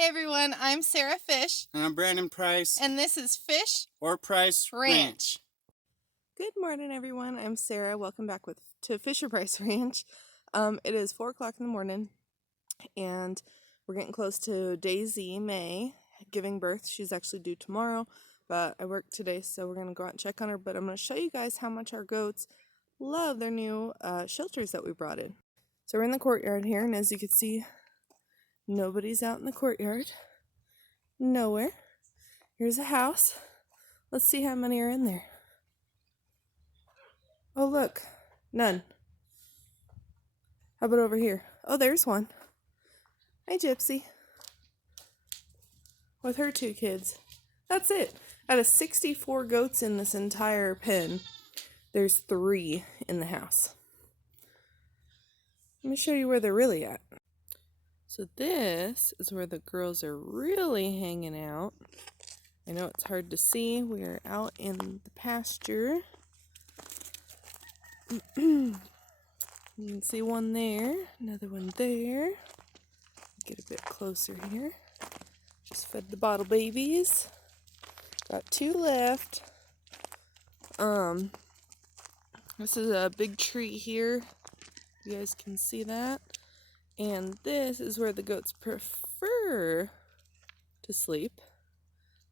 Hey everyone, I'm Sarah Fish. And I'm Brandon Price. And this is Fish or Price Ranch. Good morning everyone, I'm Sarah. Welcome back to Fisher Price Ranch. It is 4 o'clock in the morning and we're getting close to Daisy May giving birth. She's actually due tomorrow, but I work today so we're going to go out and check on her. But I'm going to show you guys how much our goats love their new shelters that we brought in. So we're in the courtyard here, and as you can see, nobody's out in the courtyard. Nowhere. Here's a house. Let's see how many are in there. Oh, look. None. How about over here? Oh, there's one. Hi, Gypsy. With her 2 kids. That's it. Out of 64 goats in this entire pen, there's 3 in the house. Let me show you where they're really at. So this is where the girls are really hanging out. I know it's hard to see. We are out in the pasture. You can see one there, another one there. Get a bit closer here. Just fed the bottle babies. Got 2 left. This is a big tree here. You guys can see that. And this is where the goats prefer to sleep.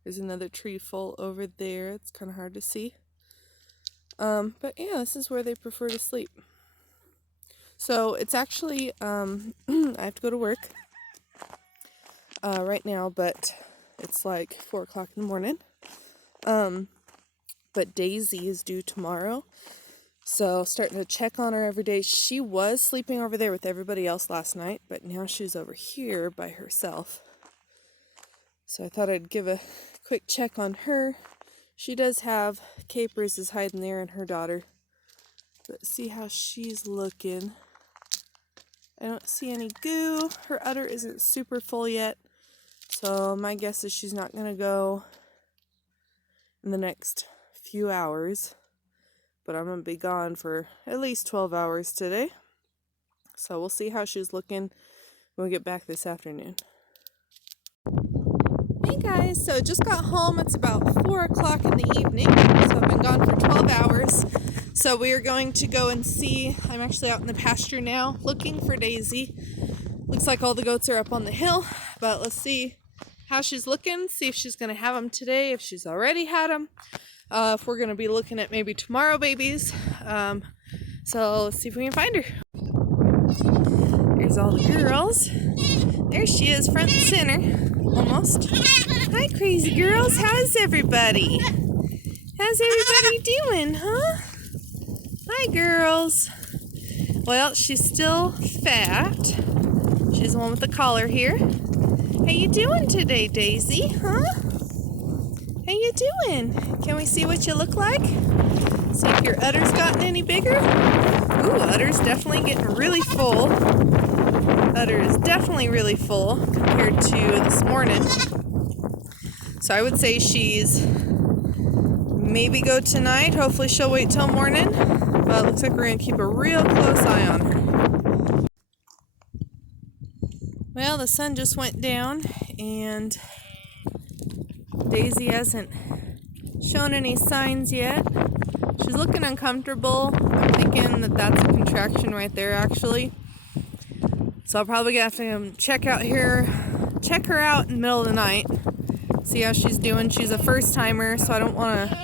There's another tree full over there. It's kind of hard to see. But yeah, this is where they prefer to sleep. So it's actually, I have to go to work right now, but it's like 4 o'clock in the morning. But Daisy is due tomorrow. So starting to check on her every day. She was sleeping over there with everybody else last night, but now she's over here by herself. So I thought I'd give a quick check on her. She does have Capers is hiding there and her daughter. But see how she's looking. I don't see any goo. Her udder isn't super full yet. So my guess is she's not going to go in the next few hours. But I'm going to be gone for at least 12 hours today. So we'll see how she's looking when we get back this afternoon. Hey guys, so just got home. It's about 4 o'clock in the evening. So I've been gone for 12 hours. So we are going to go and see. I'm actually out in the pasture now looking for Daisy. Looks like all the goats are up on the hill. But let's see how she's looking. See if she's going to have them today, if she's already had them. If we're going to be looking at maybe tomorrow babies. So let's see if we can find her. Here's all the girls. There she is, front and center. Almost. Hi, crazy girls. How's everybody? How's everybody doing, huh? Hi, girls. Well, she's still fat. She's the one with the collar here. How you doing today, Daisy, huh? How you doing? Can we see what you look like? See if your udder's gotten any bigger? Ooh, udder's definitely getting really full. Udder is definitely really full compared to this morning. So I would say she's maybe go tonight. Hopefully she'll wait till morning. But it looks like we're going to keep a real close eye on her. Well, the sun just went down and Daisy hasn't shown any signs yet. She's looking uncomfortable. I'm thinking that that's a contraction right there, actually. So I'll probably have to check her out in the middle of the night, see how she's doing. She's a first timer, so I don't want to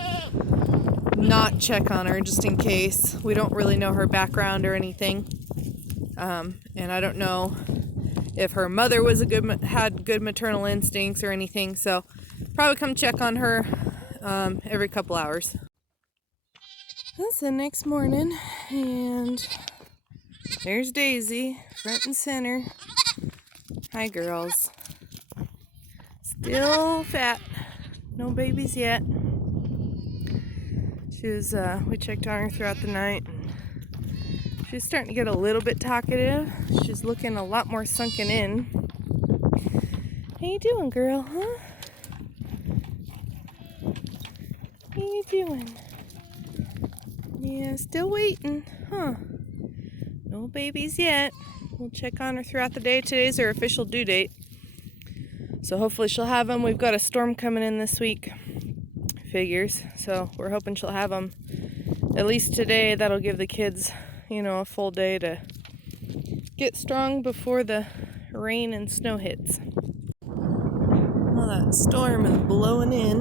not check on her just in case. We don't really know her background or anything. And I don't know if her mother was had good maternal instincts or anything, so probably come check on her every couple hours. That's the next morning, and there's Daisy, front and center. Hi, girls. Still fat. No babies yet. We checked on her throughout the night. She's starting to get a little bit talkative. She's looking a lot more sunken in. How you doing, girl, huh? How you doing? Yeah, still waiting, huh? No babies yet. We'll check on her throughout the day. Today's her official due date. So hopefully she'll have them. We've got a storm coming in this week, figures. So we're hoping she'll have them at least today. That'll give the kids, a full day to get strong before the rain and snow hits. Well, that storm is blowing in.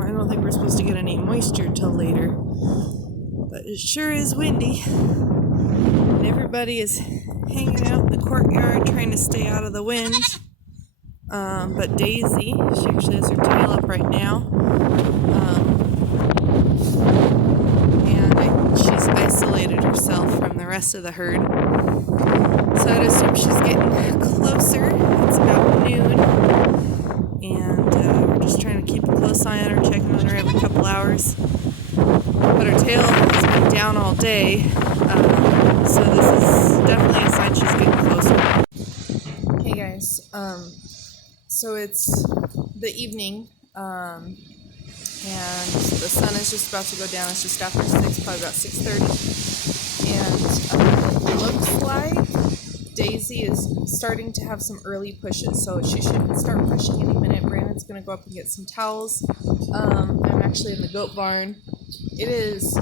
I don't think we're supposed to get any moisture till later, but it sure is windy. And everybody is hanging out in the courtyard trying to stay out of the wind. But Daisy, she actually has her tail up right now. And she's isolated herself from the rest of the herd. So I'd assume she's getting closer. It's about noon. And we're just trying to keep a close eye on her, checking on her every couple hours. But her tail has been down all day. So this is definitely a sign she's getting closer. Hey guys, so it's the evening, and the sun is just about to go down. It's just after 6, probably about 6:30. And it looks like Daisy is starting to have some early pushes, so she should start pushing any minute. Brandon's going to go up and get some towels. I'm actually in the goat barn. It is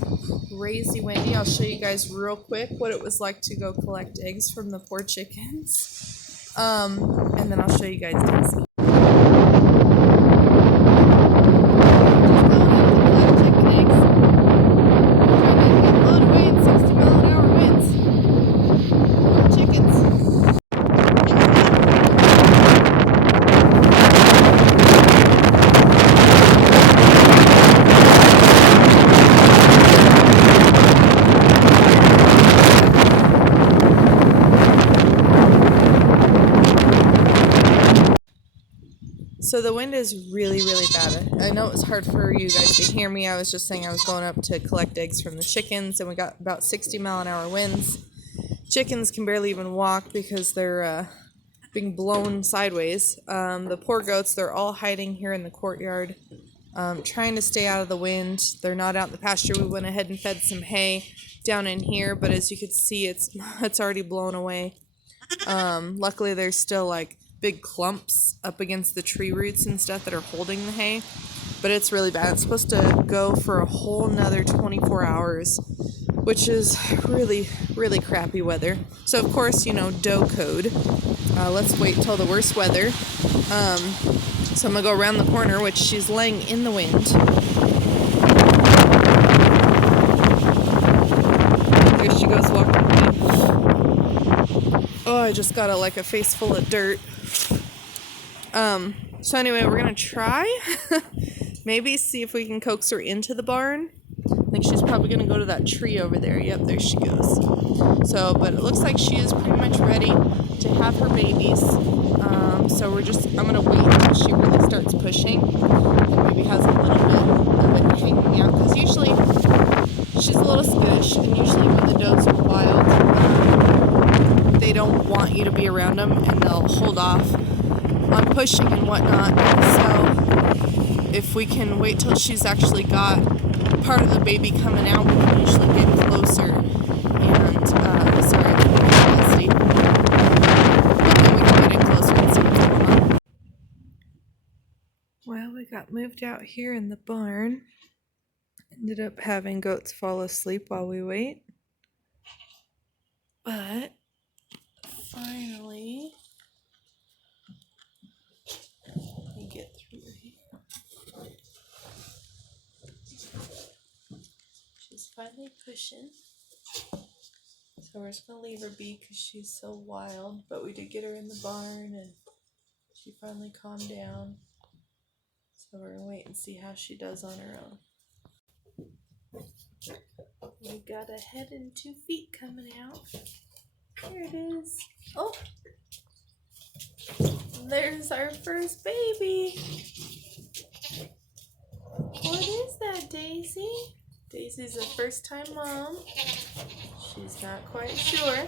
crazy windy. I'll show you guys real quick what it was like to go collect eggs from the poor chickens. And then I'll show you guys Daisy. So the wind is really, really bad. I know it's hard for you guys to hear me. I was just saying I was going up to collect eggs from the chickens, and we got about 60-mile-an-hour winds. Chickens can barely even walk because they're being blown sideways. The poor goats, they're all hiding here in the courtyard, trying to stay out of the wind. They're not out in the pasture. We went ahead and fed some hay down in here, but as you can see, it's already blown away. Luckily, there's still like big clumps up against the tree roots and stuff that are holding the hay, but it's really bad. It's supposed to go for a whole nother 24 hours, which is really, really crappy weather. So of course, doe code. Let's wait till the worst weather. So I'm gonna go around the corner, which she's laying in the wind. There she goes walking away. Oh, I just got a face full of dirt. So anyway, we're gonna try maybe see if we can coax her into the barn. I think she's probably gonna go to that tree over there. Yep, there she goes. So, but it looks like she is pretty much ready to have her babies. So I'm gonna wait until she really starts pushing and maybe has a little bit of it hanging out, because usually she's a little skittish, and usually when the does are wild, they don't want you to be around them, and they'll hold off on pushing and whatnot. So if we can wait till she's actually got part of the baby coming out, we can usually get closer and sorry, nasty. But then we can get in closer and see what's going on. Well, we got moved out here in the barn. Ended up having goats fall asleep while we wait. But finally, let me get through here. She's finally pushing. So we're just gonna leave her be because she's so wild. But we did get her in the barn and she finally calmed down. So we're gonna wait and see how she does on her own. We got a head and 2 feet coming out. There it is. Oh! There's our first baby. What is that, Daisy? Daisy's a first-time mom. She's not quite sure.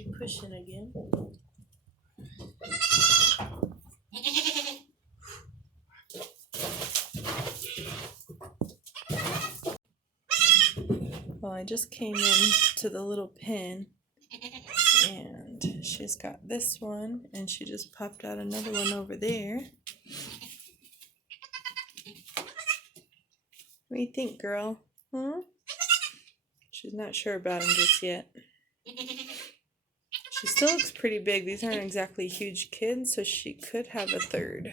Keep pushing again. Well, I just came in to the little pen, and she's got this one, and she just popped out another one over there. What do you think, girl? Huh? She's not sure about him just yet. She still looks pretty big. These aren't exactly huge kids, so she could have a third.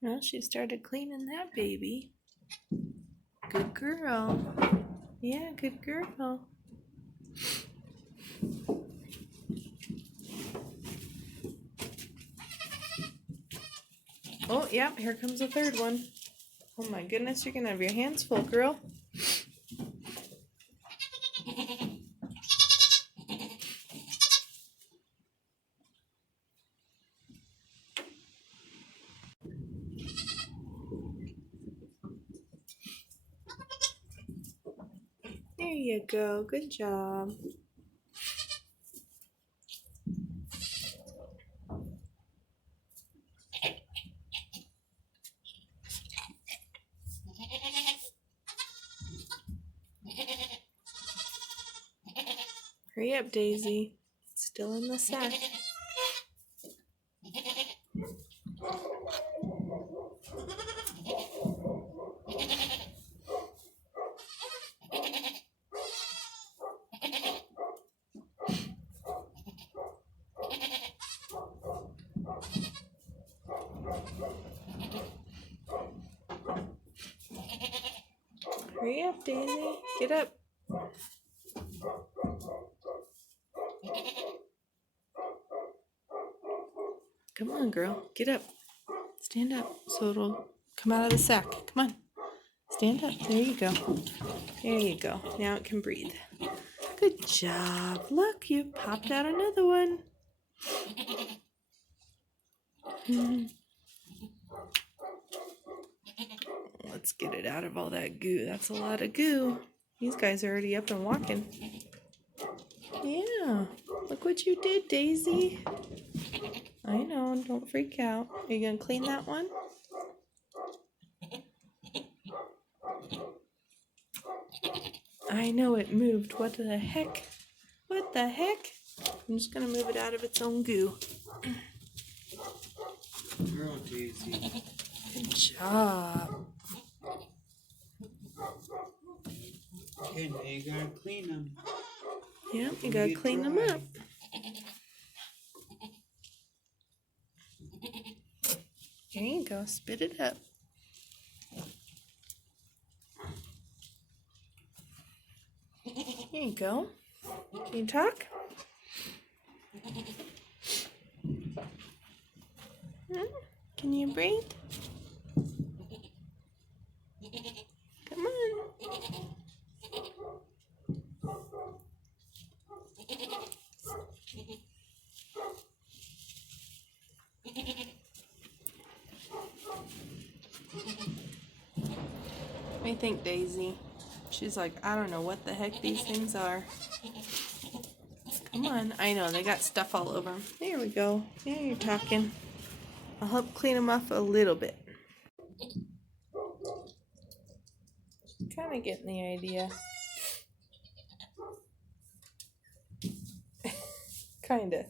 Well, she started cleaning that baby. Good girl. Yeah, good girl. Oh, yeah, here comes a third one. Oh my goodness, you're gonna have your hands full, girl. There you go. Good job. Hurry up, Daisy. It's still in the sack. Hurry up, Daisy. Get up. Come on, girl. Get up. Stand up so it'll come out of the sack. Come on. Stand up. There you go. There you go. Now it can breathe. Good job. Look, you popped out another one. Let's get it out of all that goo. That's a lot of goo. These guys are already up and walking. Yeah. Look what you did, Daisy. I know. Don't freak out. Are you going to clean that one? I know it moved. What the heck? What the heck? I'm just going to move it out of its own goo. Girl, Daisy. Good job. Okay, now you gotta clean them. Yep, you gotta clean them up. There you go. Spit it up. There you go. Can you talk? Can you breathe? Come on. What do you think, Daisy? She's like, I don't know what the heck these things are. Come on. I know, they got stuff all over them. There we go. Now you're talking. I'll help clean them off a little bit. Kind of getting the idea. Kind of.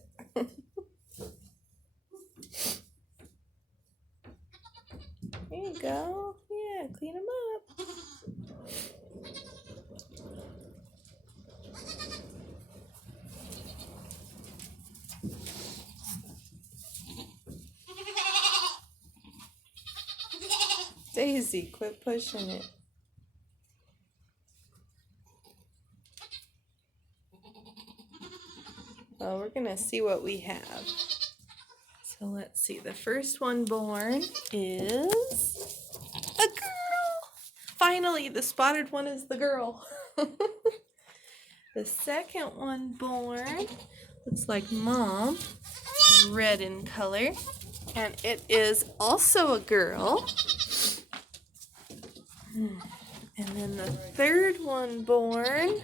There you go. Yeah, clean them up. Daisy, quit pushing it. Well, we're going to see what we have. So let's see. The first one born is a girl. Finally, the spotted one is the girl. The second one born looks like mom, red in color, and it is also a girl. And then the third one born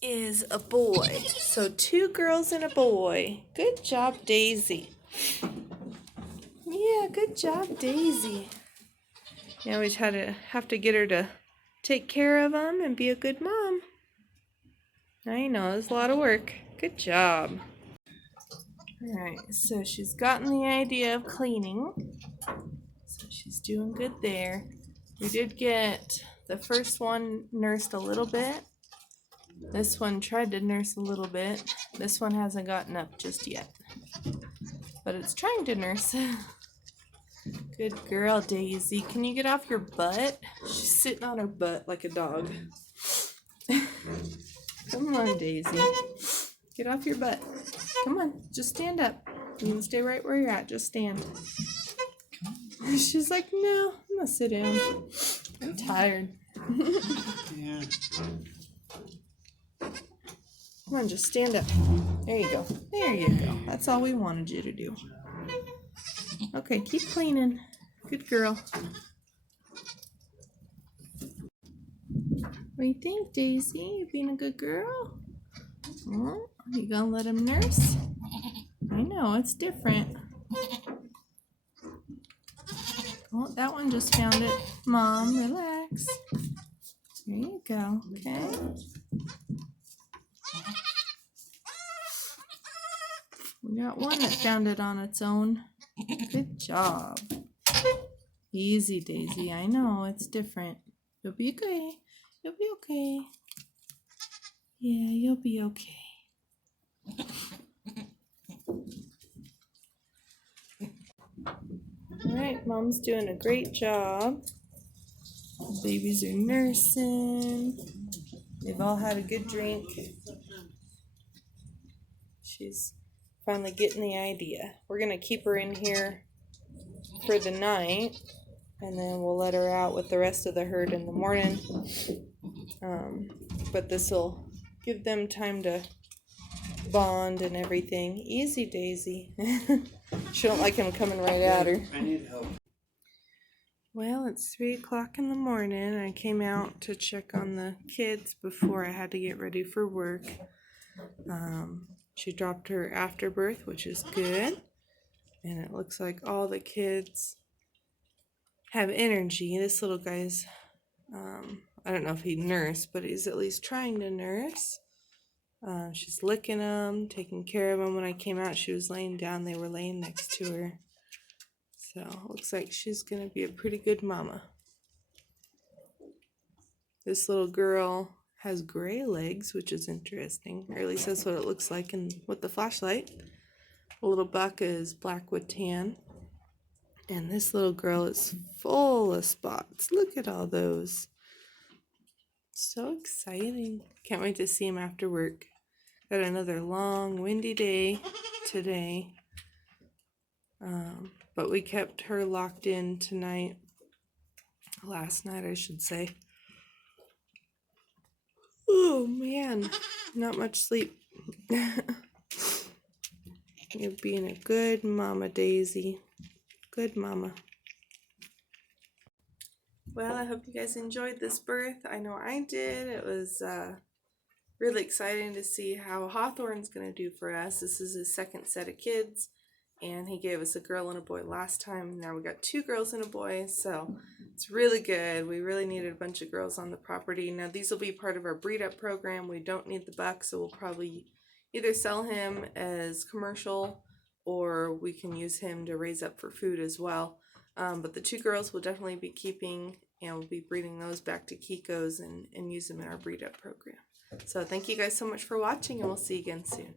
is a boy. So 2 girls and a boy. Good job, Daisy. Yeah, good job, Daisy. Now we have to get her to take care of them and be a good mom. I know, it's a lot of work. Good job. Alright, so she's gotten the idea of cleaning. So she's doing good there. We did get the first one nursed a little bit. This one tried to nurse a little bit. This one hasn't gotten up just yet. But it's trying to nurse. Good girl, Daisy. Can you get off your butt? She's sitting on her butt like a dog. Come on, Daisy. Get off your butt. Come on, just stand up. You can stay right where you're at. Just stand. She's like, no, I'm gonna sit down. I'm tired. Yeah. Come on, just stand up. There you go. There you go. That's all we wanted you to do. Okay, keep cleaning. Good girl. What do you think, Daisy? You being a good girl? Oh, you gonna let him nurse? I know, it's different. Oh, that one just found it. Mom, relax. There you go. Okay. We got one that found it on its own. Good job. Easy, Daisy. I know, it's different. You'll be okay. You'll be okay. Yeah, you'll be okay. Alright, Mom's doing a great job. The babies are nursing. They've all had a good drink. She's finally getting the idea. We're going to keep her in here for the night, and then we'll let her out with the rest of the herd in the morning. But this will give them time to bond and everything. Easy, Daisy. She don't like him coming right at her. I need help. Well, it's 3 o'clock in the morning. I came out to check on the kids before I had to get ready for work. She dropped her afterbirth, which is good. And it looks like all the kids have energy. This little guy's, I don't know if he'd nurse, but he's at least trying to nurse. She's licking them, taking care of them. When I came out, she was laying down. They were laying next to her. So it looks like she's going to be a pretty good mama. This little girl has gray legs, which is interesting. Or at least that's what it looks like with the flashlight. The little buck is black with tan. And this little girl is full of spots. Look at all those. So exciting. Can't wait to see him after work. Got another long, windy day today. But we kept her locked in tonight. Last night, I should say. Oh, man. Not much sleep. You're being a good mama, Daisy. Good mama. Well, I hope you guys enjoyed this birth. I know I did. It was really exciting to see how Hawthorne's going to do for us. This is his second set of kids, and he gave us a girl and a boy last time. Now we got 2 girls and a boy, so it's really good. We really needed a bunch of girls on the property. Now these will be part of our breed up program. We don't need the buck, so we'll probably either sell him as commercial or we can use him to raise up for food as well. But the 2 girls we'll definitely be keeping, and we'll be breeding those back to Kiko's and use them in our breed up program. So thank you guys so much for watching, and we'll see you again soon.